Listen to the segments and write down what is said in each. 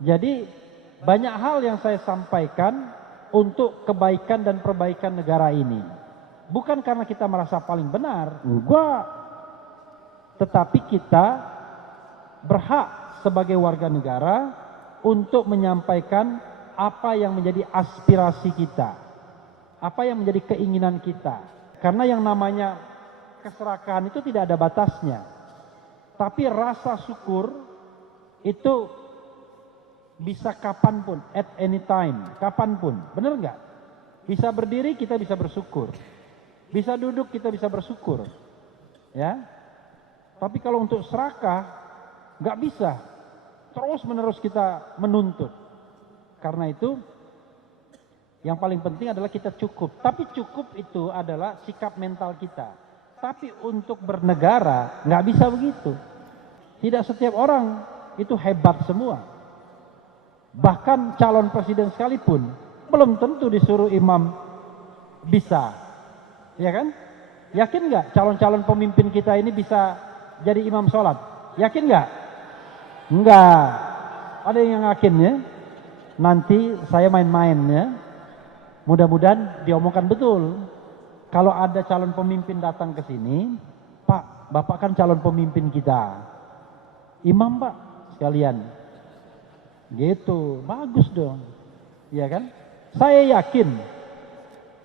Jadi banyak hal yang saya sampaikan untuk kebaikan dan perbaikan negara ini. Bukan karena kita merasa paling benar, enggak. Tetapi kita berhak sebagai warga negara untuk menyampaikan apa yang menjadi aspirasi kita, apa yang menjadi keinginan kita. Karena yang namanya keserakahan itu tidak ada batasnya. Tapi rasa syukur itu bisa kapanpun, at any time, kapanpun. Benar nggak? Bisa berdiri, kita bisa bersyukur. Bisa duduk, kita bisa bersyukur. Ya. Tapi kalau untuk serakah, nggak bisa. Terus menerus kita menuntut. Karena itu, yang paling penting adalah kita cukup. Tapi cukup itu adalah sikap mental kita. Tapi untuk bernegara, nggak bisa begitu. Tidak setiap orang itu hebat semua. Bahkan calon presiden sekalipun, belum tentu disuruh imam bisa. Ya kan? Yakin nggak calon-calon pemimpin kita ini bisa jadi imam sholat? Yakin nggak? Enggak. Ada yang yakin ya? Nanti saya main-main ya. Mudah-mudahan diomongkan betul. Kalau ada calon pemimpin datang ke sini, Pak, Bapak kan calon pemimpin kita. Imam Pak, sekalian. Gitu, bagus dong. Iya kan? Saya yakin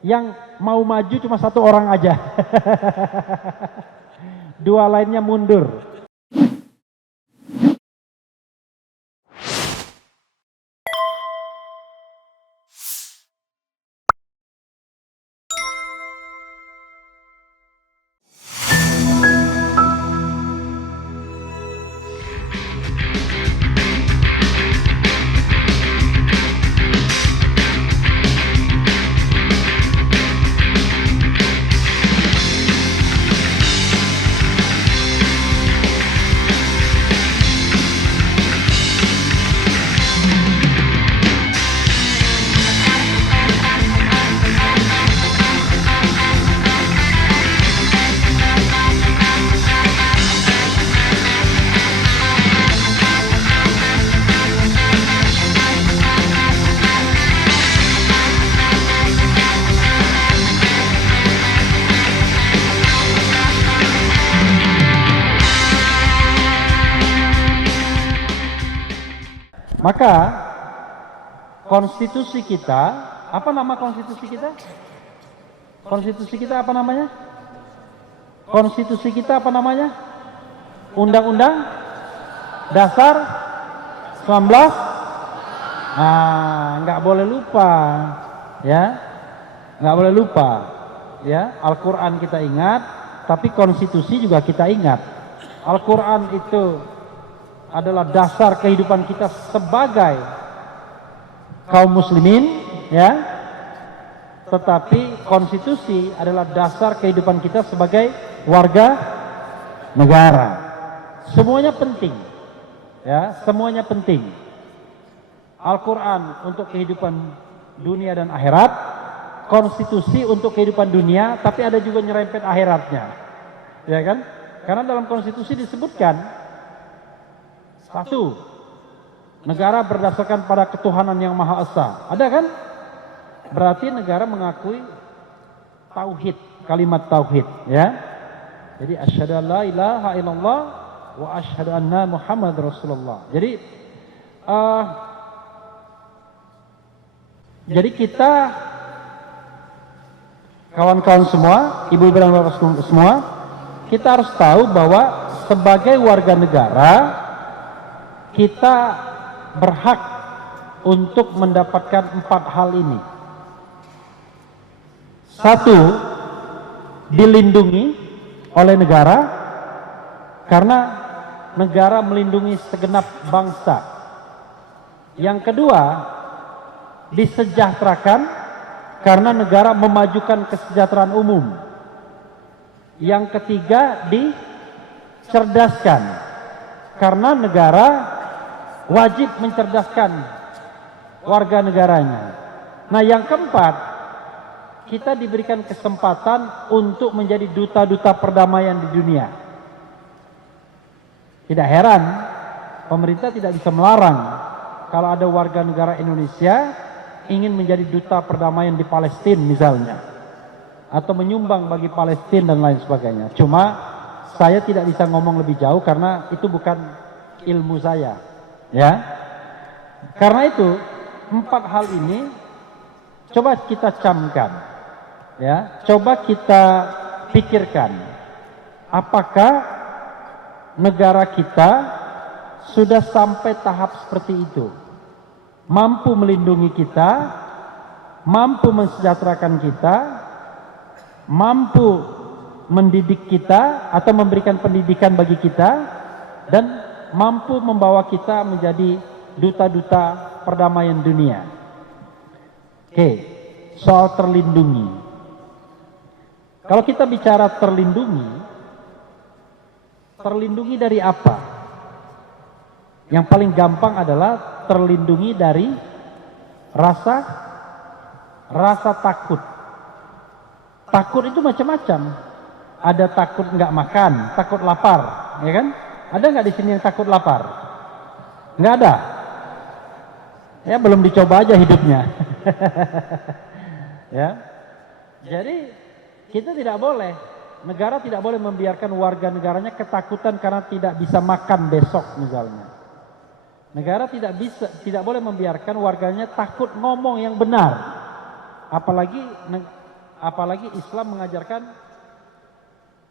yang mau maju cuma satu orang aja. Dua lainnya mundur. Maka konstitusi kita, apa nama konstitusi kita? Konstitusi kita apa namanya? Konstitusi kita apa namanya? Undang-Undang Dasar 19. Nggak boleh lupa, ya, nggak boleh lupa, ya. Al-Quran kita ingat, tapi konstitusi juga kita ingat. Al-Quran itu adalah dasar kehidupan kita sebagai kaum muslimin, ya. Tetapi konstitusi adalah dasar kehidupan kita sebagai warga negara. Semuanya penting, ya, semuanya penting. Al-Quran untuk kehidupan dunia dan akhirat, konstitusi untuk kehidupan dunia, tapi ada juga nyerempet akhiratnya, ya kan? Karena dalam konstitusi disebutkan, satu, negara berdasarkan pada ketuhanan yang Maha Esa. Ada kan? Berarti negara mengakui tauhid, kalimat tauhid, ya. Jadi asyhadu an la ilaha illallah wa asyhadu anna Muhammad Rasulullah. Jadi kita kawan-kawan semua, ibu dan bapak semua, kita harus tahu bahwa sebagai warga negara kita berhak untuk mendapatkan 4 hal ini. Satu, dilindungi oleh negara karena negara melindungi segenap bangsa. Yang kedua, disejahterakan karena negara memajukan kesejahteraan umum. Yang ketiga, dicerdaskan karena negara wajib mencerdaskan warga negaranya. Nah, yang keempat, kita diberikan kesempatan untuk menjadi duta-duta perdamaian di dunia. Tidak heran pemerintah tidak bisa melarang kalau ada warga negara Indonesia ingin menjadi duta perdamaian di Palestina misalnya, atau menyumbang bagi Palestina dan lain sebagainya. Cuma saya tidak bisa ngomong lebih jauh karena itu bukan ilmu saya, ya. Karena itu 4 hal ini coba kita camkan, ya. Coba kita pikirkan, apakah negara kita sudah sampai tahap seperti itu, mampu melindungi kita, mampu mensejahterakan kita, mampu mendidik kita atau memberikan pendidikan bagi kita, dan mampu membawa kita menjadi duta-duta perdamaian dunia. Oke, soal terlindungi. Kalau kita bicara terlindungi dari apa? Yang paling gampang adalah terlindungi dari rasa takut. Takut itu macam-macam. Ada takut nggak makan, takut lapar, ya kan? Ada nggak di sini yang takut lapar? Nggak ada. Ya belum dicoba aja hidupnya. Ya. Jadi kita tidak boleh, negara tidak boleh membiarkan warga negaranya ketakutan karena tidak bisa makan besok misalnya. Negara tidak boleh membiarkan warganya takut ngomong yang benar. Apalagi Islam mengajarkan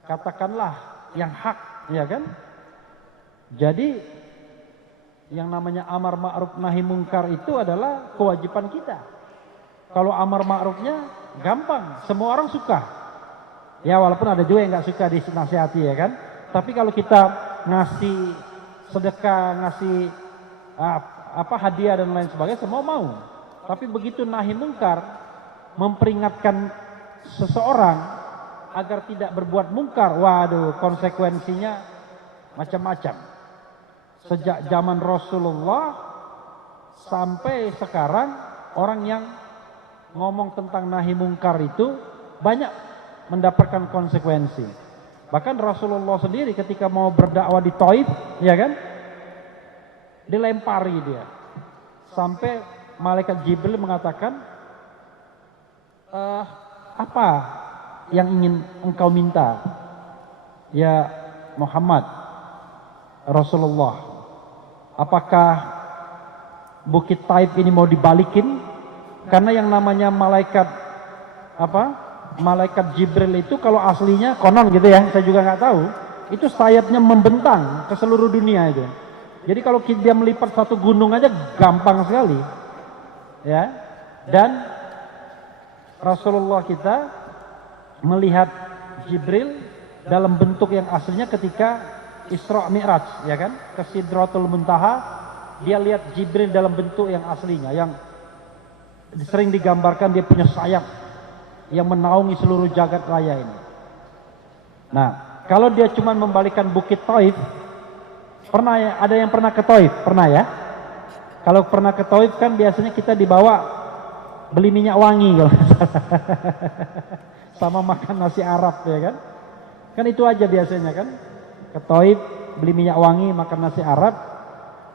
katakanlah yang hak, ya kan? Jadi yang namanya amar ma'ruf nahi mungkar itu adalah kewajiban kita. Kalau amar ma'rufnya gampang, semua orang suka. Ya walaupun ada juga yang nggak suka dinasihati, ya kan? Tapi kalau kita ngasih sedekah, ngasih hadiah dan lain sebagainya, semua mau. Tapi begitu nahi mungkar, memperingatkan seseorang agar tidak berbuat mungkar, waduh, konsekuensinya macam-macam. Sejak zaman Rasulullah sampai sekarang, orang yang ngomong tentang nahi mungkar itu banyak mendapatkan konsekuensi. Bahkan Rasulullah sendiri ketika mau berdakwah di Taif, ya kan, dilempari dia. Sampai malaikat Jibril mengatakan, apa yang ingin engkau minta, ya Muhammad, Rasulullah? Apakah bukit Taif ini mau dibalikin? Karena yang namanya malaikat Jibril itu kalau aslinya konon gitu ya, saya juga nggak tahu, itu sayapnya membentang ke seluruh dunia itu. Jadi kalau dia melipat satu gunung aja gampang sekali, ya. Dan Rasulullah kita melihat Jibril dalam bentuk yang aslinya ketika Isra Mi'raj, ya kan, ke Sidratul Muntaha, dia lihat Jibril dalam bentuk yang aslinya, yang sering digambarkan dia punya sayap yang menaungi seluruh jagat raya ini. Nah, kalau dia cuma membalikan bukit Taif, pernah ya, ada yang pernah ke Taif? Pernah ya? Kalau pernah ke Taif kan biasanya kita dibawa beli minyak wangi kalau sama makan nasi Arab, ya kan? Kan itu aja biasanya kan? Ke Taif beli minyak wangi, makan nasi Arab.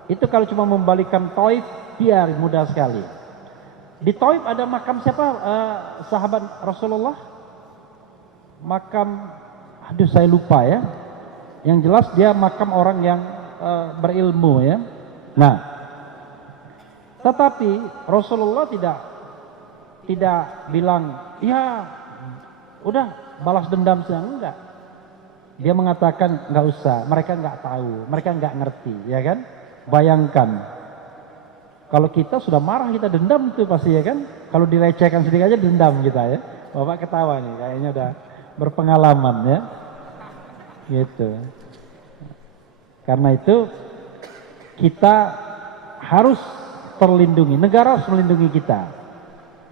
Itu kalau cuma membalikan Taif, biar mudah sekali. Di Taif ada makam siapa? Sahabat Rasulullah? Makam, aduh saya lupa ya. Yang jelas dia makam orang yang berilmu, ya. Nah, tetapi Rasulullah tidak bilang, ya udah balas dendam sedang, enggak. Dia mengatakan nggak usah, mereka nggak tahu, mereka nggak ngerti, ya kan? Bayangkan, kalau kita sudah marah kita dendam itu pasti, ya kan? Kalau direcehkan sedikit aja dendam kita, ya. Bapak ketawa nih, kayaknya udah berpengalaman, ya. Gitu. Karena itu kita harus terlindungi, negara harus melindungi kita.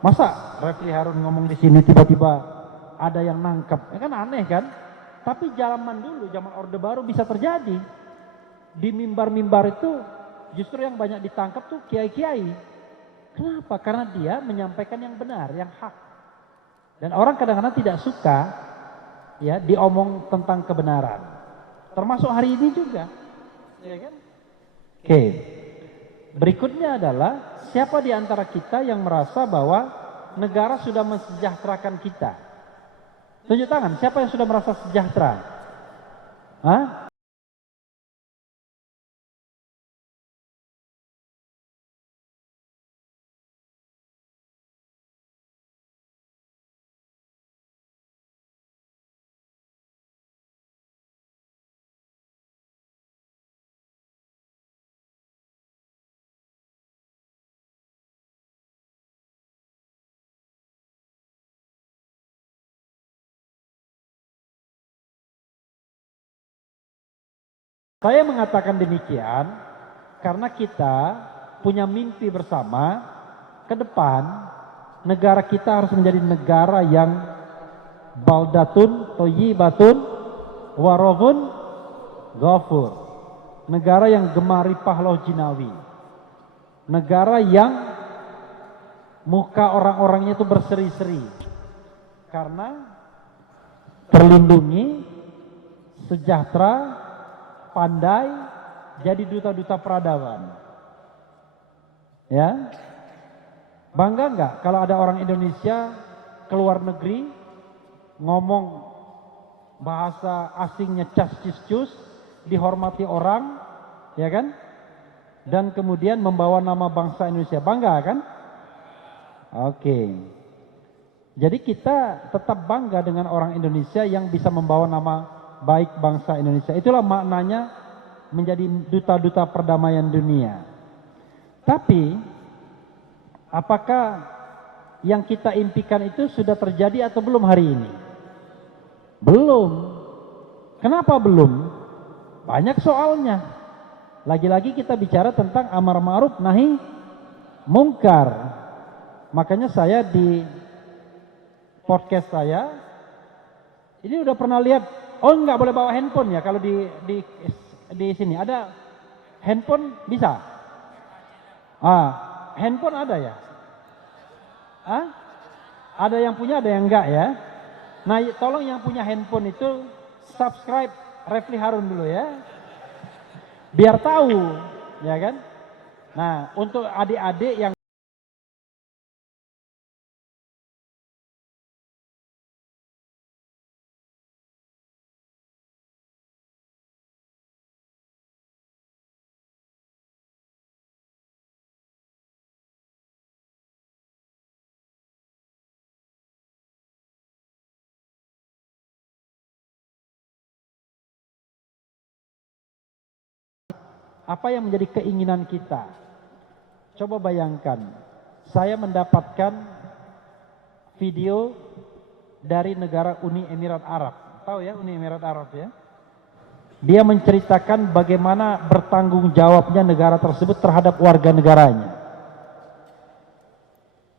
Masa Refli Harun ngomong di sini tiba-tiba ada yang nangkep, ya kan aneh kan? Tapi zaman dulu, zaman Orde Baru bisa terjadi. Di mimbar-mimbar itu justru yang banyak ditangkap tuh kiai-kiai. Kenapa? Karena dia menyampaikan yang benar, yang hak. Dan orang kadang-kadang tidak suka ya diomong tentang kebenaran. Termasuk hari ini juga. Ya kan? Oke. Berikutnya adalah siapa di antara kita yang merasa bahwa negara sudah mensejahterakan kita? Tunjuk tangan, siapa yang sudah merasa sejahtera? Hah? Saya mengatakan demikian karena kita punya mimpi bersama ke depan negara kita harus menjadi negara yang baldatun thayyibatun warahun ghafur. Negara yang gemaripah loh jinawi. Negara yang muka orang-orangnya itu berseri-seri karena terlindungi, sejahtera, pandai, jadi duta-duta peradaban. Ya, bangga nggak kalau ada orang Indonesia keluar negeri ngomong bahasa asingnya cas-cis-cus, dihormati orang, ya kan? Dan kemudian membawa nama bangsa Indonesia, bangga kan? Oke. Jadi kita tetap bangga dengan orang Indonesia yang bisa membawa nama baik bangsa Indonesia. Itulah maknanya menjadi duta-duta perdamaian dunia. Tapi apakah yang kita impikan itu sudah terjadi atau belum hari ini? Belum. Kenapa belum? Banyak soalnya. Lagi-lagi kita bicara tentang amar ma'ruf nahi mungkar. Makanya saya di podcast saya ini udah pernah lihat. Oh, nggak boleh bawa handphone ya kalau di sini ada handphone bisa. Handphone ada ya? Ada yang punya, ada yang enggak ya. Nah, tolong yang punya handphone itu subscribe Refli Harun dulu ya, biar tahu, ya kan? Nah, untuk adik-adik yang apa yang menjadi keinginan kita? Coba bayangkan, saya mendapatkan video dari negara Uni Emirat Arab. Tahu ya Uni Emirat Arab ya? Dia menceritakan bagaimana bertanggung jawabnya negara tersebut terhadap warga negaranya.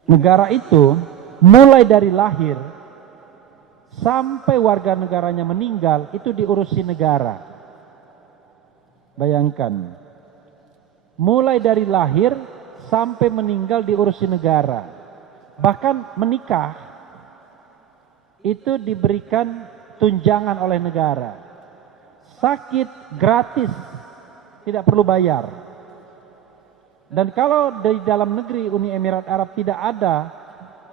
Negara itu mulai dari lahir sampai warga negaranya meninggal itu diurusi negara. Bayangkan, mulai dari lahir sampai meninggal diurusi negara. Bahkan menikah itu diberikan tunjangan oleh negara. Sakit gratis, tidak perlu bayar. Dan kalau di dalam negeri Uni Emirat Arab tidak ada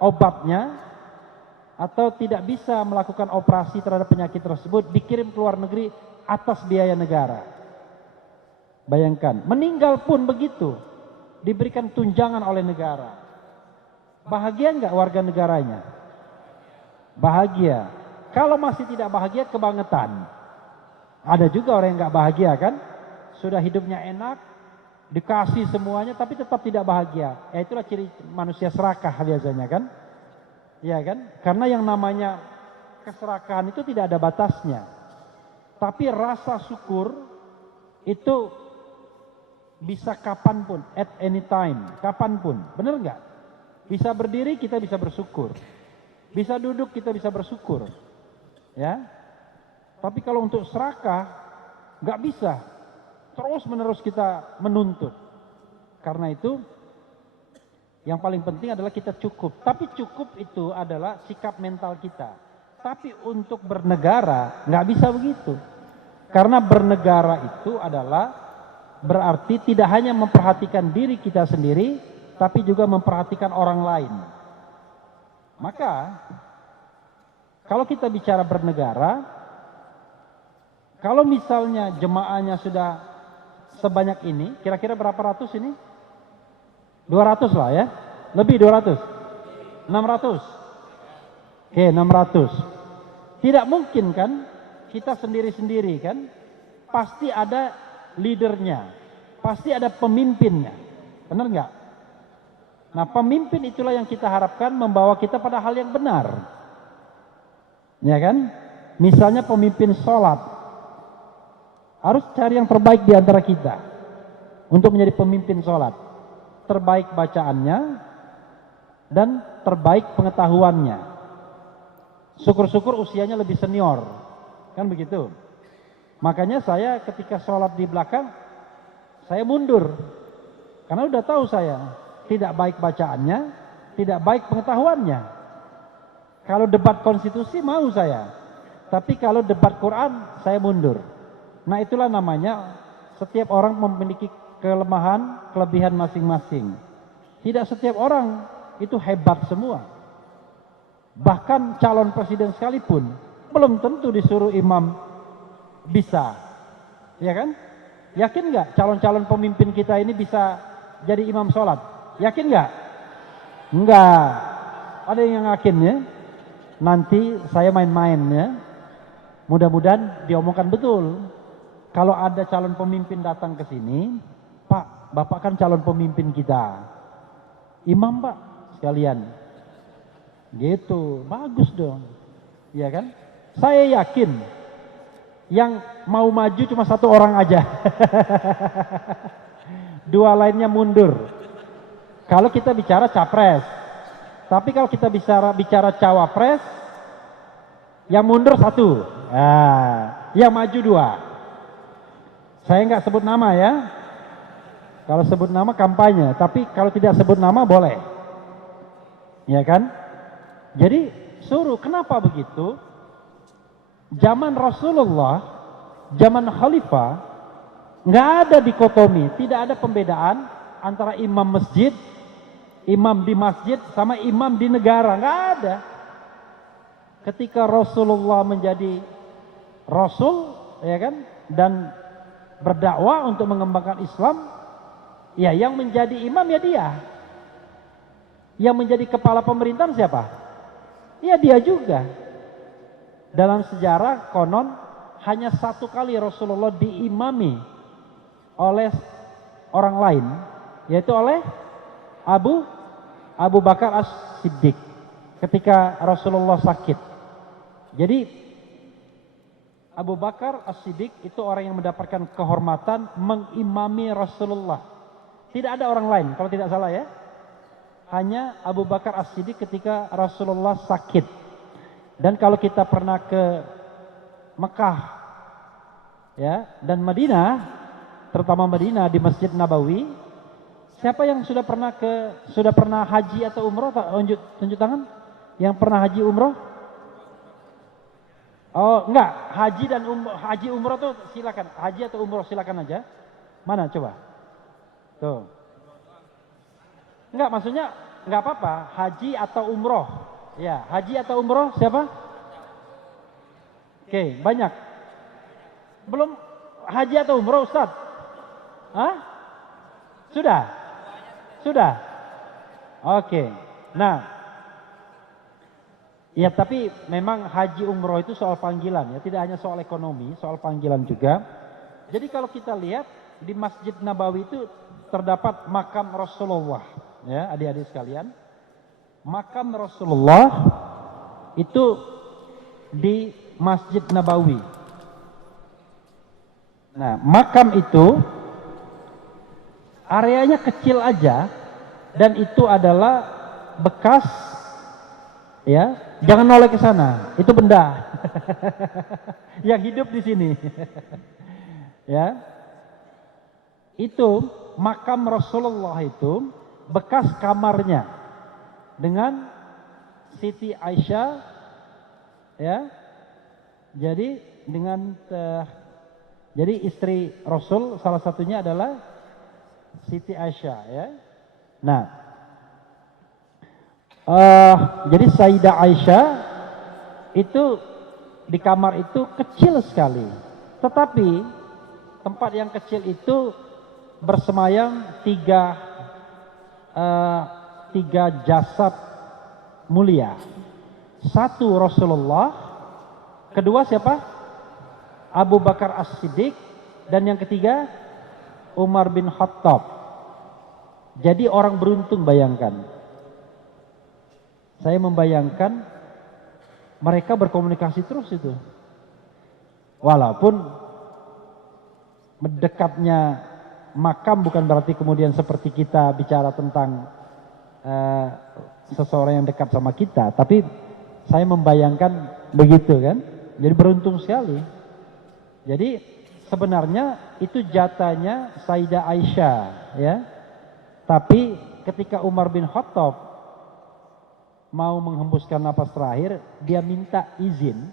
obatnya atau tidak bisa melakukan operasi terhadap penyakit tersebut, dikirim ke luar negeri atas biaya negara. Bayangkan, meninggal pun begitu, diberikan tunjangan oleh negara. Bahagia nggak warga negaranya? Bahagia. Kalau masih tidak bahagia, kebangetan. Ada juga orang yang nggak bahagia kan? Sudah hidupnya enak, dikasih semuanya, tapi tetap tidak bahagia. Ya itulah ciri manusia serakah biasanya kan? Iya kan? Karena yang namanya keserakahan itu tidak ada batasnya. Tapi rasa syukur itu bisa kapanpun, at any time, kapanpun, benar nggak? Bisa berdiri kita bisa bersyukur, bisa duduk kita bisa bersyukur, ya. Tapi kalau untuk serakah nggak bisa, terus menerus kita menuntut. Karena itu yang paling penting adalah kita cukup. Tapi cukup itu adalah sikap mental kita. Tapi untuk bernegara nggak bisa begitu, karena bernegara itu adalah berarti tidak hanya memperhatikan diri kita sendiri, tapi juga memperhatikan orang lain. Maka, kalau kita bicara bernegara, kalau misalnya jemaahnya sudah sebanyak ini, kira-kira berapa ratus ini? 200 lah ya? Lebih 200? 600? Oke, 600. Tidak mungkin kan kita sendiri-sendiri kan? Pasti ada leadernya, pasti ada pemimpinnya. Benar nggak? Nah, pemimpin itulah yang kita harapkan membawa kita pada hal yang benar. Ya kan? Misalnya pemimpin sholat, harus cari yang terbaik di antara kita untuk menjadi pemimpin sholat. Terbaik bacaannya dan terbaik pengetahuannya. Syukur-syukur usianya lebih senior, kan begitu. Makanya saya ketika sholat di belakang, saya mundur. Karena udah tahu saya, tidak baik bacaannya, tidak baik pengetahuannya. Kalau debat konstitusi mau saya. Tapi kalau debat Quran, saya mundur. Nah itulah namanya, setiap orang memiliki kelemahan, kelebihan masing-masing. Tidak setiap orang itu hebat semua. Bahkan calon presiden sekalipun, belum tentu disuruh imam bisa, ya kan? Yakin nggak calon-calon pemimpin kita ini bisa jadi imam sholat? Yakin nggak? Enggak. Ada yang yakin ya? Nanti saya main-main ya. Mudah-mudahan diomongkan betul. Kalau ada calon pemimpin datang ke sini, Pak, Bapak kan calon pemimpin kita. Imam Pak, sekalian. Gitu, bagus dong. Iya kan? Saya yakin yang mau maju cuma satu orang aja. Dua lainnya mundur. Kalau kita bicara capres. Tapi kalau kita bicara cawapres, yang mundur satu. Nah, yang maju dua. Saya nggak sebut nama ya. Kalau sebut nama kampanye. Tapi kalau tidak sebut nama boleh. Ya kan? Jadi suruh. Kenapa begitu? Zaman Rasulullah, zaman Khalifah, nggak ada dikotomi, tidak ada pembedaan antara imam masjid, imam di masjid, sama imam di negara, nggak ada. Ketika Rasulullah menjadi Rasul, ya kan, dan berdakwah untuk mengembangkan Islam, ya yang menjadi imam ya dia. Yang menjadi kepala pemerintahan siapa? Ya dia juga. Dalam sejarah konon hanya satu kali Rasulullah diimami oleh orang lain, yaitu oleh Abu Bakar As-Siddiq ketika Rasulullah sakit. Jadi Abu Bakar As-Siddiq itu orang yang mendapatkan kehormatan mengimami Rasulullah. Tidak ada orang lain kalau tidak salah ya. Hanya Abu Bakar As-Siddiq ketika Rasulullah sakit. Dan kalau kita pernah ke Mekah ya dan Madinah, terutama Madinah di Masjid Nabawi, siapa yang sudah pernah haji atau umroh? Tunjuk tangan. Yang pernah haji umroh? Oh, enggak, haji umroh tuh silakan. Haji atau umroh silakan aja. Mana coba? Tuh. Enggak, maksudnya enggak apa-apa, haji atau umroh. Ya, haji atau umroh siapa? Oke, banyak. Belum haji atau umroh, Ustaz? Hah? Sudah? Sudah? Oke. Nah, ya tapi memang haji umroh itu soal panggilan ya, tidak hanya soal ekonomi, soal panggilan juga. Jadi kalau kita lihat di Masjid Nabawi itu terdapat makam Rasulullah, ya adik-adik sekalian. Makam Rasulullah itu di Masjid Nabawi. Nah, makam itu areanya kecil aja dan itu adalah bekas ya, jangan noleh ke sana. Itu benda yang hidup di sini. Ya. Itu makam Rasulullah itu bekas kamarnya dengan Siti Aisyah ya. Jadi dengan Jadi istri Rasul salah satunya adalah Siti Aisyah ya. Nah, jadi Sayyidah Aisyah itu di kamar itu kecil sekali. Tetapi tempat yang kecil itu bersemayam tiga jasad mulia. Satu Rasulullah, kedua siapa? Abu Bakar As-Siddiq, dan yang ketiga Umar bin Khattab. Jadi orang beruntung, bayangkan. Saya membayangkan mereka berkomunikasi terus itu. Walaupun mendekatnya makam bukan berarti kemudian seperti kita bicara tentang seseorang yang dekat sama kita, tapi saya membayangkan begitu kan. Jadi beruntung sekali. Jadi sebenarnya itu jatahnya Sayyidah Aisyah ya. Tapi ketika Umar bin Khattab mau menghembuskan napas terakhir, dia minta izin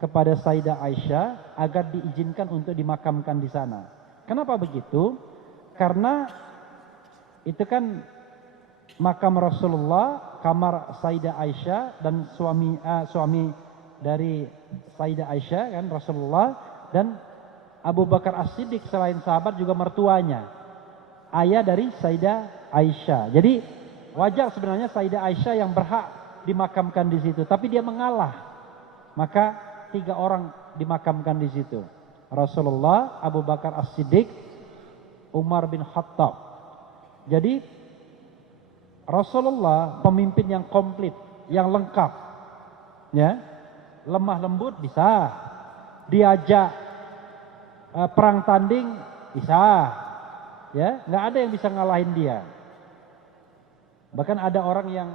kepada Sayyidah Aisyah agar diizinkan untuk dimakamkan di sana. Kenapa begitu? Karena itu kan makam Rasulullah, kamar Sayyidah Aisyah, dan suami dari Sayyidah Aisyah kan Rasulullah, dan Abu Bakar As-Siddiq selain sahabat juga mertuanya, ayah dari Sayyidah Aisyah. Jadi wajar sebenarnya Sayyidah Aisyah yang berhak dimakamkan di situ, tapi dia mengalah. Maka 3 orang dimakamkan di situ. Rasulullah, Abu Bakar As-Siddiq, Umar bin Khattab. Jadi Rasulullah pemimpin yang komplit, yang lengkap. Ya. Lemah lembut bisa. Diajak perang tanding bisa. Ya, nggak ada yang bisa ngalahin dia. Bahkan ada orang yang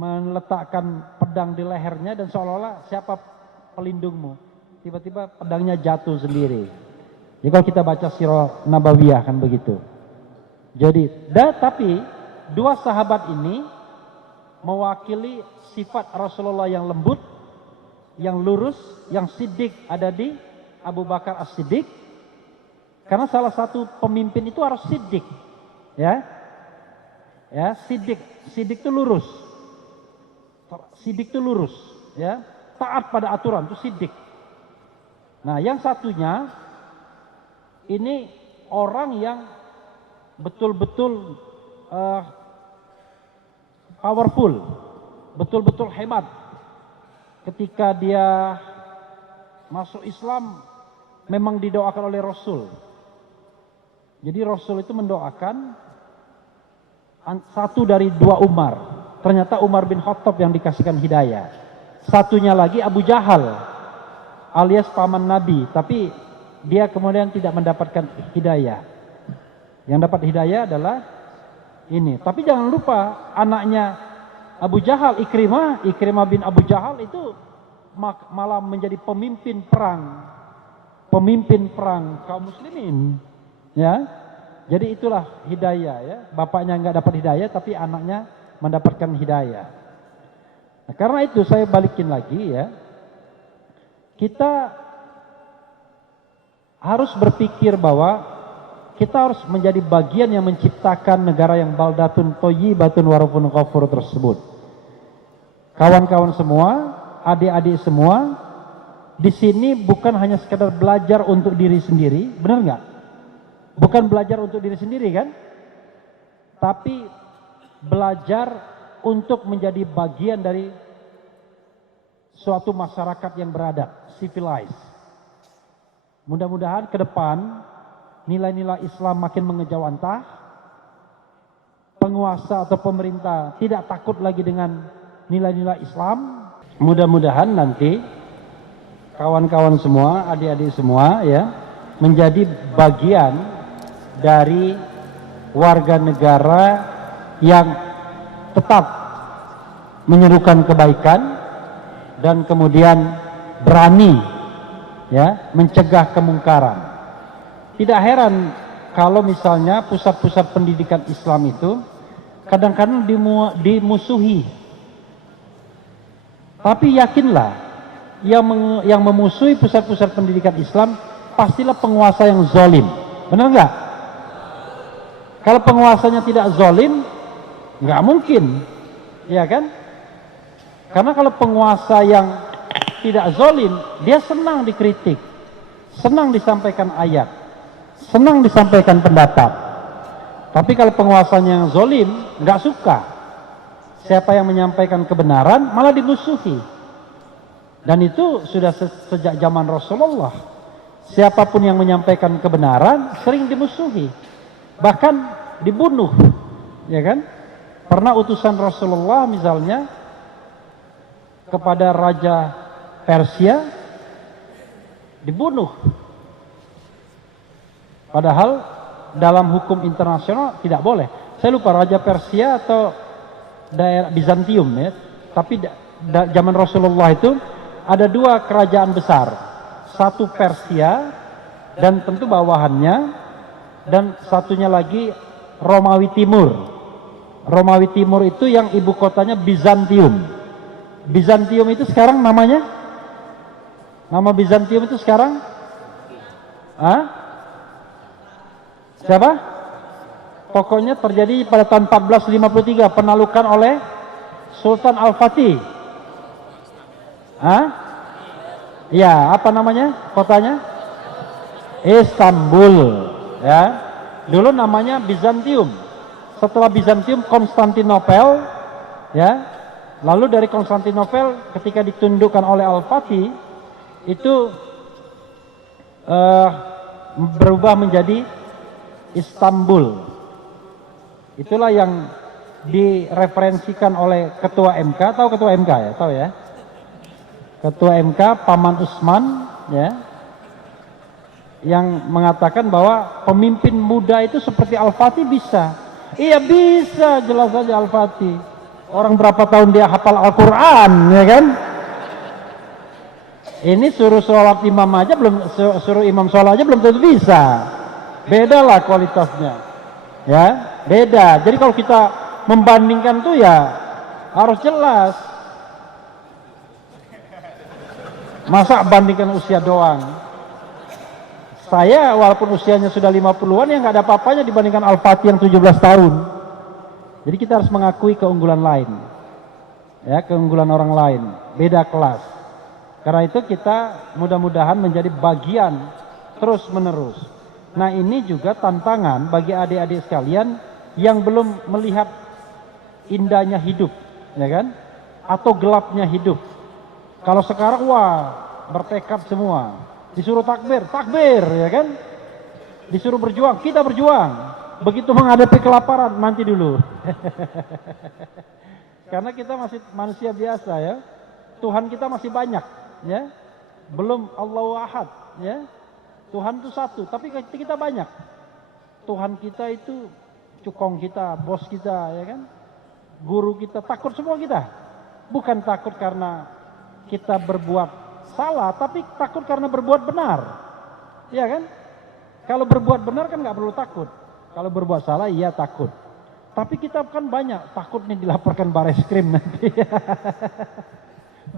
meletakkan pedang di lehernya dan seolah-olah siapa pelindungmu. Tiba-tiba pedangnya jatuh sendiri. Jadi kalau kita baca Sirah Nabawiyah kan begitu. Jadi, tapi 2 sahabat ini mewakili sifat Rasulullah yang lembut, yang lurus, yang siddiq ada di Abu Bakar As-Siddiq. Karena salah satu pemimpin itu harus siddiq. Ya. Ya, siddiq itu lurus. Siddiq itu lurus, ya. Taat pada aturan itu siddiq. Nah, yang satunya ini orang yang betul-betul powerful, betul-betul hebat. Ketika dia masuk Islam memang didoakan oleh Rasul. Jadi Rasul itu mendoakan satu dari 2 Umar. Ternyata Umar bin Khattab yang dikasihkan hidayah. Satunya lagi Abu Jahal alias paman Nabi, tapi dia kemudian tidak mendapatkan hidayah. Yang dapat hidayah adalah ini. Tapi jangan lupa anaknya Abu Jahal, Ikrimah bin Abu Jahal itu malah menjadi pemimpin perang kaum muslimin. Ya, jadi itulah hidayah ya. Bapaknya nggak dapat hidayah, tapi anaknya mendapatkan hidayah. Nah, karena itu saya balikin lagi ya. Kita harus berpikir bahwa kita harus menjadi bagian yang menciptakan negara yang baldatun thayyibatun wa rabbun ghafur tersebut. Kawan-kawan semua, adik-adik semua, di sini bukan hanya sekadar belajar untuk diri sendiri, benar nggak? Bukan belajar untuk diri sendiri kan? Tapi belajar untuk menjadi bagian dari suatu masyarakat yang beradab, civilized. Mudah-mudahan ke depan nilai-nilai Islam makin mengejawantah, penguasa atau pemerintah tidak takut lagi dengan nilai-nilai Islam. Mudah-mudahan nanti kawan-kawan semua, adik-adik semua ya, menjadi bagian dari warga negara yang tetap menyerukan kebaikan dan kemudian berani ya mencegah kemungkaran. Tidak heran kalau misalnya pusat-pusat pendidikan Islam itu kadang-kadang dimusuhi. Tapi yakinlah, yang memusuhi pusat-pusat pendidikan Islam pastilah penguasa yang zalim. Benar nggak? Kalau penguasanya tidak zalim, nggak mungkin, ya kan? Karena kalau penguasa yang tidak zalim, dia senang dikritik, senang disampaikan ayat, senang disampaikan pendapat. Tapi kalau penguasanya yang zalim, nggak suka. Siapa yang menyampaikan kebenaran malah dimusuhi. Dan itu sudah sejak zaman Rasulullah. Siapapun yang menyampaikan kebenaran sering dimusuhi, bahkan dibunuh, ya kan? Pernah utusan Rasulullah misalnya kepada Raja Persia dibunuh. Padahal dalam hukum internasional tidak boleh. Saya lupa Raja Persia atau daerah Bizantium ya. Tapi zaman Rasulullah itu ada dua kerajaan besar. Satu Persia dan tentu bawahannya, dan satunya lagi Romawi Timur. Romawi Timur itu yang ibu kotanya Bizantium. Bizantium itu sekarang namanya? Nama Bizantium itu sekarang? Siapa? Pokoknya terjadi pada tahun 1453 penalukan oleh Sultan Al-Fatih. Ya, apa namanya kotanya? Istanbul. Ya, dulu namanya Bizantium. Setelah Bizantium Konstantinopel. Ya, lalu dari Konstantinopel ketika ditundukkan oleh Al-Fatih itu berubah menjadi Istanbul. Itulah yang direferensikan oleh Ketua MK. Tahu Ketua MK ya? Tahu ya? Ketua MK Paman Usman ya, yang mengatakan bahwa pemimpin muda itu seperti Al-Fatih bisa. Iya bisa, jelas saja Al-Fatih. Orang berapa tahun dia hafal Al-Quran, ya kan? Ini suruh sholat imam aja belum, suruh imam sholat aja belum tentu bisa. Beda lah kualitasnya, ya, beda. Jadi kalau kita membandingkan tuh ya harus jelas. Masa bandingkan usia doang? Saya walaupun usianya sudah 50-an ya nggak ada apa-apanya dibandingkan Al-Fatih yang 17 tahun. Jadi kita harus mengakui keunggulan lain, ya, keunggulan orang lain, beda kelas. Karena itu kita mudah-mudahan menjadi bagian terus menerus. Nah ini juga tantangan bagi adik-adik sekalian yang belum melihat indahnya hidup, ya kan? Atau gelapnya hidup. Kalau sekarang wah bertekad semua, disuruh takbir, takbir, ya kan? Disuruh berjuang, kita berjuang. Begitu menghadapi kelaparan, nanti dulu. Karena kita masih manusia biasa ya. Tuhan kita masih banyak ya. Belum Allahu Ahad ya. Tuhan itu satu, tapi kita banyak. Tuhan kita itu cukong kita, bos kita ya kan. Guru kita, takut semua kita. Bukan takut karena kita berbuat salah, tapi takut karena berbuat benar. Ya kan? Kalau berbuat benar kan nggak perlu takut. Kalau berbuat salah iya takut. Tapi kita kan banyak takut nih dilaporkan Bareskrim nanti.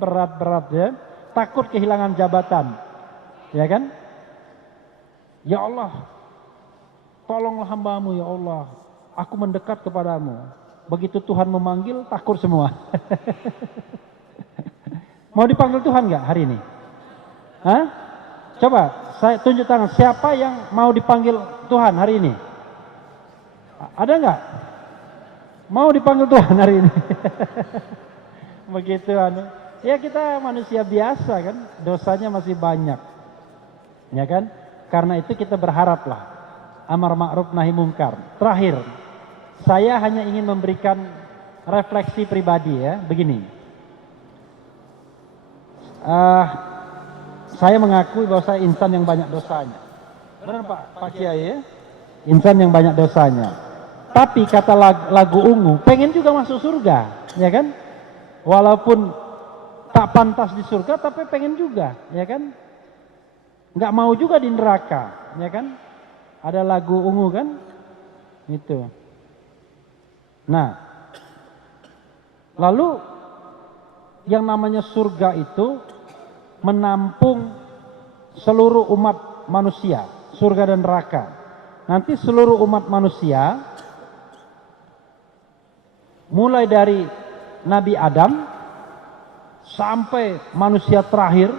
Berat-berat ya. Takut kehilangan jabatan. Ya kan? Ya Allah, tolonglah hamba-Mu ya Allah. Aku mendekat kepadamu. Begitu Tuhan memanggil, takut semua. Mau dipanggil Tuhan nggak hari ini? Hah? Coba saya tunjuk tangan. Siapa yang mau dipanggil Tuhan hari ini? Ada nggak? Mau dipanggil Tuhan hari ini? Begitu anu. Ya kita manusia biasa kan, dosanya masih banyak. Ya kan? Karena itu kita berharaplah amar ma'ruf nahi mungkar. Terakhir, saya hanya ingin memberikan refleksi pribadi ya, begini. Saya mengakui bahwa saya insan yang banyak dosanya. Benar Pak Kiai ya? Insan yang banyak dosanya. Tapi kata lagu Ungu, pengen juga masuk surga, ya kan? Walaupun tak pantas di surga, tapi pengen juga, ya kan? Nggak mau juga di neraka, ya kan? Ada lagu Ungu kan? Itu. Nah, lalu yang namanya surga itu menampung seluruh umat manusia, surga dan neraka. Nanti seluruh umat manusia, mulai dari Nabi Adam sampai manusia terakhir,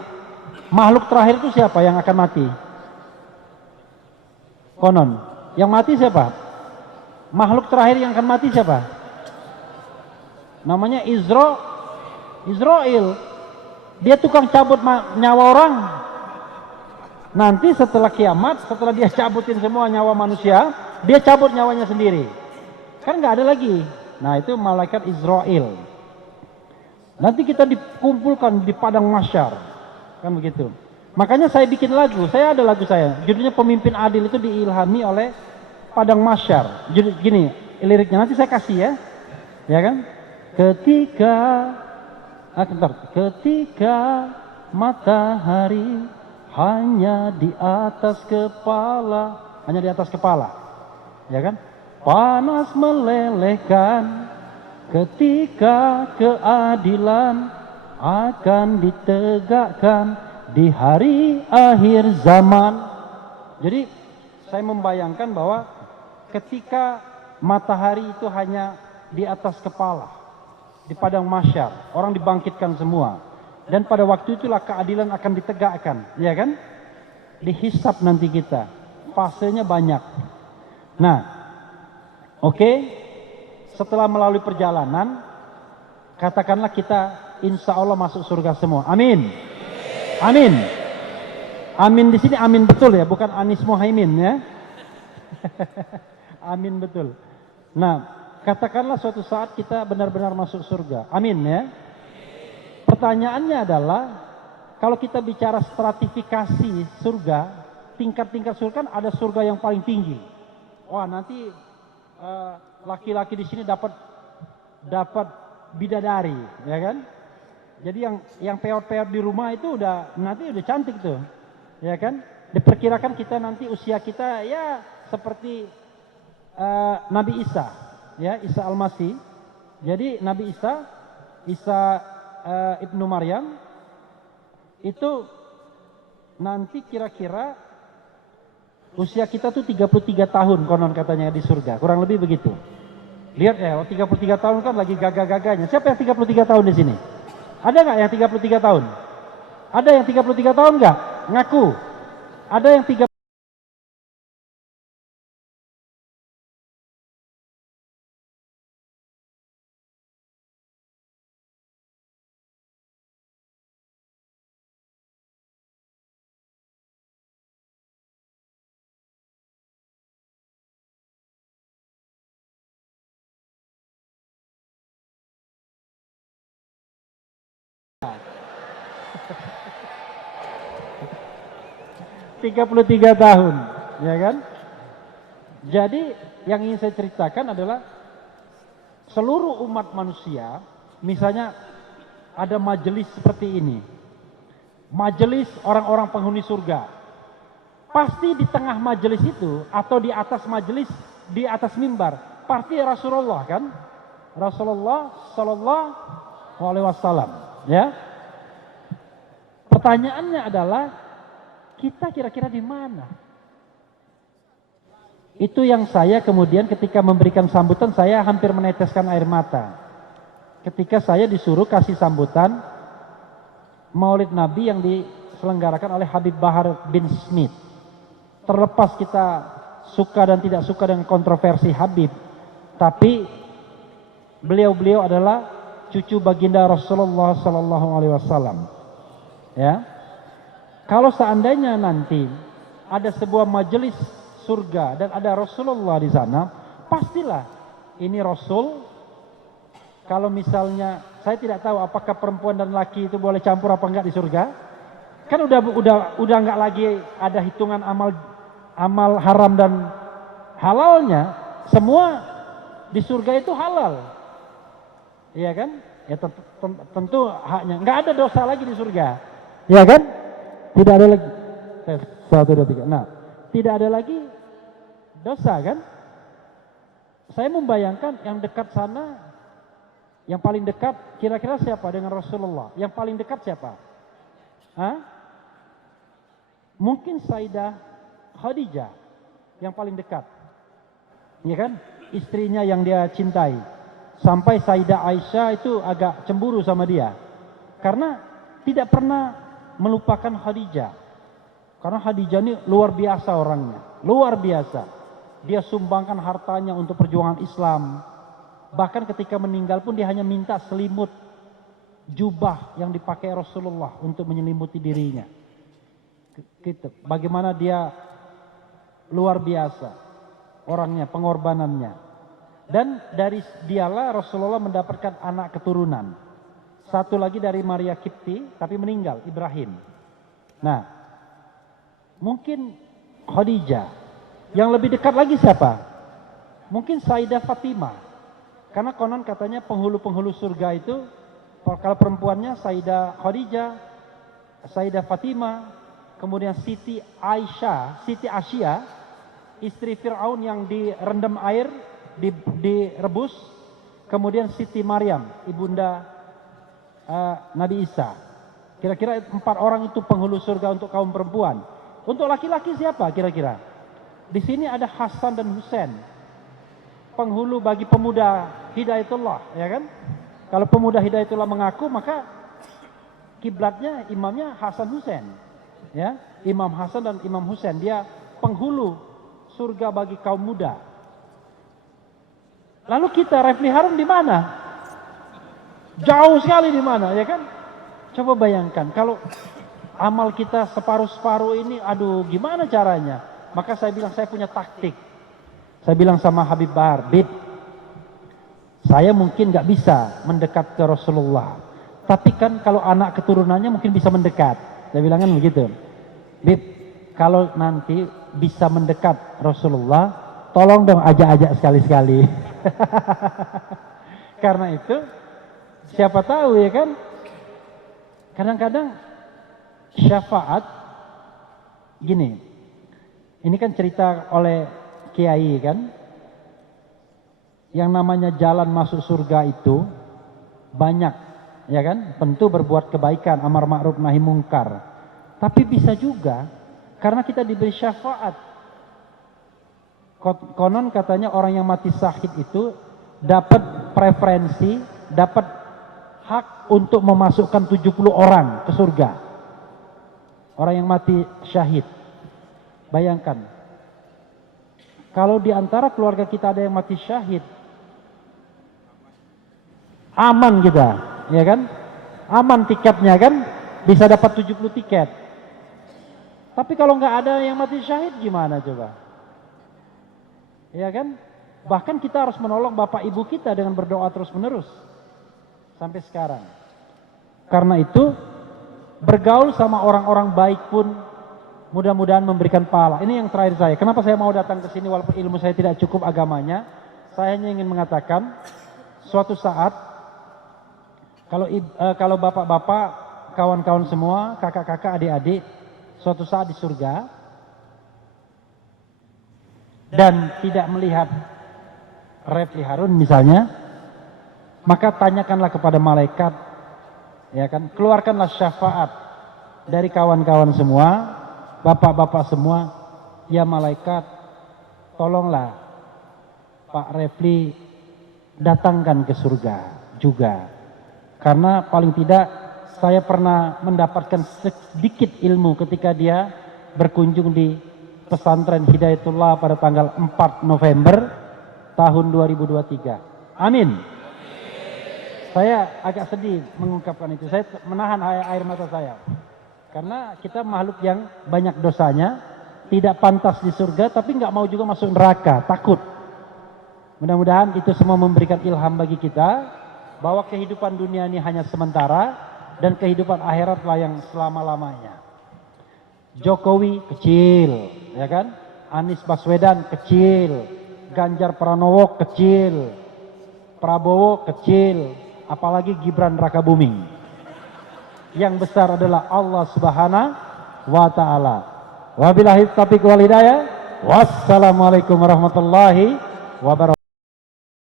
makhluk terakhir itu siapa yang akan mati? Konon, yang mati siapa? Makhluk terakhir yang akan mati siapa? Namanya Israel. Dia tukang cabut nyawa orang. Nanti setelah kiamat, setelah dia cabutin semua nyawa manusia, dia cabut nyawanya sendiri. Kan nggak ada lagi. Nah, itu malaikat Israel. Nanti kita dikumpulkan di padang mahsyar. Kan begitu. Makanya saya bikin lagu. Saya ada lagu saya. Judulnya Pemimpin Adil, itu diilhami oleh padang mahsyar. Judul gini, liriknya nanti saya kasih ya. Ya kan? Ketika matahari hanya di atas kepala, ya kan? Panas melelehkan, ketika keadilan akan ditegakkan di hari akhir zaman. Jadi saya membayangkan bahwa ketika matahari itu hanya di atas kepala, di padang mahsyar, orang dibangkitkan semua, dan pada waktu itulah keadilan akan ditegakkan, ya kan? Dihisap nanti kita, fasenya banyak. Nah, oke, setelah melalui perjalanan, katakanlah kita insya Allah masuk surga semua. Amin. Amin. Amin di sini amin betul ya, bukan Anies Mohaimin ya. Amin betul. Nah, katakanlah suatu saat kita benar-benar masuk surga. Amin ya. Pertanyaannya adalah, kalau kita bicara stratifikasi surga, tingkat-tingkat surga, kan ada surga yang paling tinggi. Wah, nanti laki-laki di sini dapat bidadari, ya kan? Jadi yang peot-peot di rumah itu nanti udah cantik tuh, ya kan? Diperkirakan kita nanti usia kita ya seperti Nabi Isa, ya, Isa Al-Masih. Jadi Nabi Isa ibnu Maryam itu nanti kira-kira usia kita tuh 33 tahun konon katanya di surga, kurang lebih begitu. Lihat ya, 33 tahun kan lagi gagah-gagahnya. Siapa yang 33 tahun di sini? Ada nggak yang 33 tahun? Ada yang 33 tahun nggak? Ngaku. Ada yang 33 tahun, ya kan? Jadi yang ingin saya ceritakan adalah seluruh umat manusia, misalnya ada majelis seperti ini, majelis orang-orang penghuni surga. Pasti di tengah majelis itu atau di atas majelis, di atas mimbar, pasti Rasulullah kan? Rasulullah Shallallahu Alaihi Wasallam, ya. Pertanyaannya adalah, kita kira-kira di mana? Itu yang saya kemudian ketika memberikan sambutan, saya hampir meneteskan air mata. Ketika saya disuruh kasih sambutan Maulid Nabi yang diselenggarakan oleh Habib Bahar bin Smith. Terlepas kita suka dan tidak suka dengan kontroversi Habib, tapi beliau adalah cucu baginda Rasulullah Sallallahu Alaihi Wasallam. Ya. Kalau seandainya nanti ada sebuah majelis surga dan ada Rasulullah di sana, pastilah ini Rasul. Kalau misalnya saya tidak tahu apakah perempuan dan laki itu boleh campur apa enggak di surga. Kan udah enggak lagi ada hitungan amal haram dan halalnya. Semua di surga itu halal. Iya kan? Ya tentu haknya. Enggak ada dosa lagi di surga. Iya kan? Tidak ada lagi. 1, 2, 3. Nah, tidak ada lagi dosa kan? Saya membayangkan yang dekat sana, yang paling dekat kira-kira siapa dengan Rasulullah? Yang paling dekat siapa? Hah? Mungkin Sayyidah Khadijah yang paling dekat. Ya kan? Istrinya yang dia cintai. Sampai Sayyidah Aisyah itu agak cemburu sama dia. Karena tidak pernah melupakan Khadijah. Karena Khadijah ini luar biasa orangnya. Luar biasa. Dia sumbangkan hartanya untuk perjuangan Islam. Bahkan ketika meninggal pun dia hanya minta selimut jubah yang dipakai Rasulullah untuk menyelimuti dirinya. Gitu. Bagaimana dia luar biasa orangnya, pengorbanannya. Dan dari dialah Rasulullah mendapatkan anak keturunan. Satu lagi dari Maria Kipti, tapi meninggal, Ibrahim. Nah, mungkin Khadijah. Yang lebih dekat lagi siapa? Mungkin Sayyidah Fatimah. Karena konon katanya penghulu-penghulu surga itu, kalau perempuannya Sayyidah Khadijah, Sayyidah Fatimah, kemudian Siti Aisyah, Siti Asia, istri Fir'aun yang direndam air, direbus, kemudian Siti Maryam, ibunda Nabi Isa. Kira-kira 4 orang itu penghulu surga untuk kaum perempuan. Untuk laki-laki siapa kira-kira? Di sini ada Hasan dan Husain, penghulu bagi pemuda Hidayatullah, ya kan? Kalau pemuda Hidayatullah mengaku, maka kiblatnya imamnya Hasan Husain, ya, Imam Hasan dan Imam Husain. Dia penghulu surga bagi kaum muda. Lalu kita Refli Harun di mana? Jauh sekali di mana, ya kan? Coba bayangkan kalau amal kita separuh-separuh ini, aduh gimana caranya? Maka saya bilang saya punya taktik. Saya bilang sama Habib Bahar, Bib, saya mungkin nggak bisa mendekat ke Rasulullah. Tapi kan kalau anak keturunannya mungkin bisa mendekat. Saya bilang kan begitu. Bib, kalau nanti bisa mendekat Rasulullah, tolong dong ajak-ajak sekali-sekali. Karena itu, siapa tahu ya kan, kadang-kadang syafaat, gini, ini kan cerita oleh Kiai kan, yang namanya jalan masuk surga itu banyak, ya kan, tentu berbuat kebaikan, amar ma'ruf nahi mungkar. Tapi bisa juga karena kita diberi syafaat. Konon katanya orang yang mati syahid itu dapat preferensi, dapat hak untuk memasukkan 70 orang ke surga. Orang yang mati syahid. Bayangkan. Kalau di antara keluarga kita ada yang mati syahid, aman kita, ya kan? Aman tiketnya kan, bisa dapat 70 tiket. Tapi kalau nggak ada yang mati syahid gimana coba? Ya kan? Bahkan kita harus menolong bapak ibu kita dengan berdoa terus menerus sampai sekarang. Karena itu bergaul sama orang-orang baik pun mudah-mudahan memberikan pahala. Ini yang terakhir saya. Kenapa saya mau datang ke sini walaupun ilmu saya tidak cukup agamanya? Saya hanya ingin mengatakan suatu saat kalau bapak-bapak, kawan-kawan semua, kakak-kakak, adik-adik, suatu saat di surga dan tidak melihat Refli Harun misalnya, maka tanyakanlah kepada malaikat, ya kan, keluarkanlah syafaat dari kawan-kawan semua, bapak-bapak semua, ya malaikat, tolonglah Pak Refli datangkan ke surga juga. Karena paling tidak saya pernah mendapatkan sedikit ilmu ketika dia berkunjung di pesantren Hidayatullah pada tanggal 4 November tahun 2023. Amin. Saya agak sedih mengungkapkan itu. Saya menahan air mata saya. Karena kita makhluk yang banyak dosanya, tidak pantas di surga, tapi nggak mau juga masuk neraka, takut. Mudah-mudahan itu semua memberikan ilham bagi kita, bahwa kehidupan dunia ini hanya sementara, dan kehidupan akhiratlah yang selama-lamanya. Jokowi kecil, ya kan? Anies Baswedan kecil, Ganjar Pranowo kecil, Prabowo kecil, apalagi Gibran Rakabuming. Yang besar adalah Allah Subhanahu wa Ta'ala. Wabillahi taufiq wal hidayah. Wassalamualaikum warahmatullahi wabarakatuh.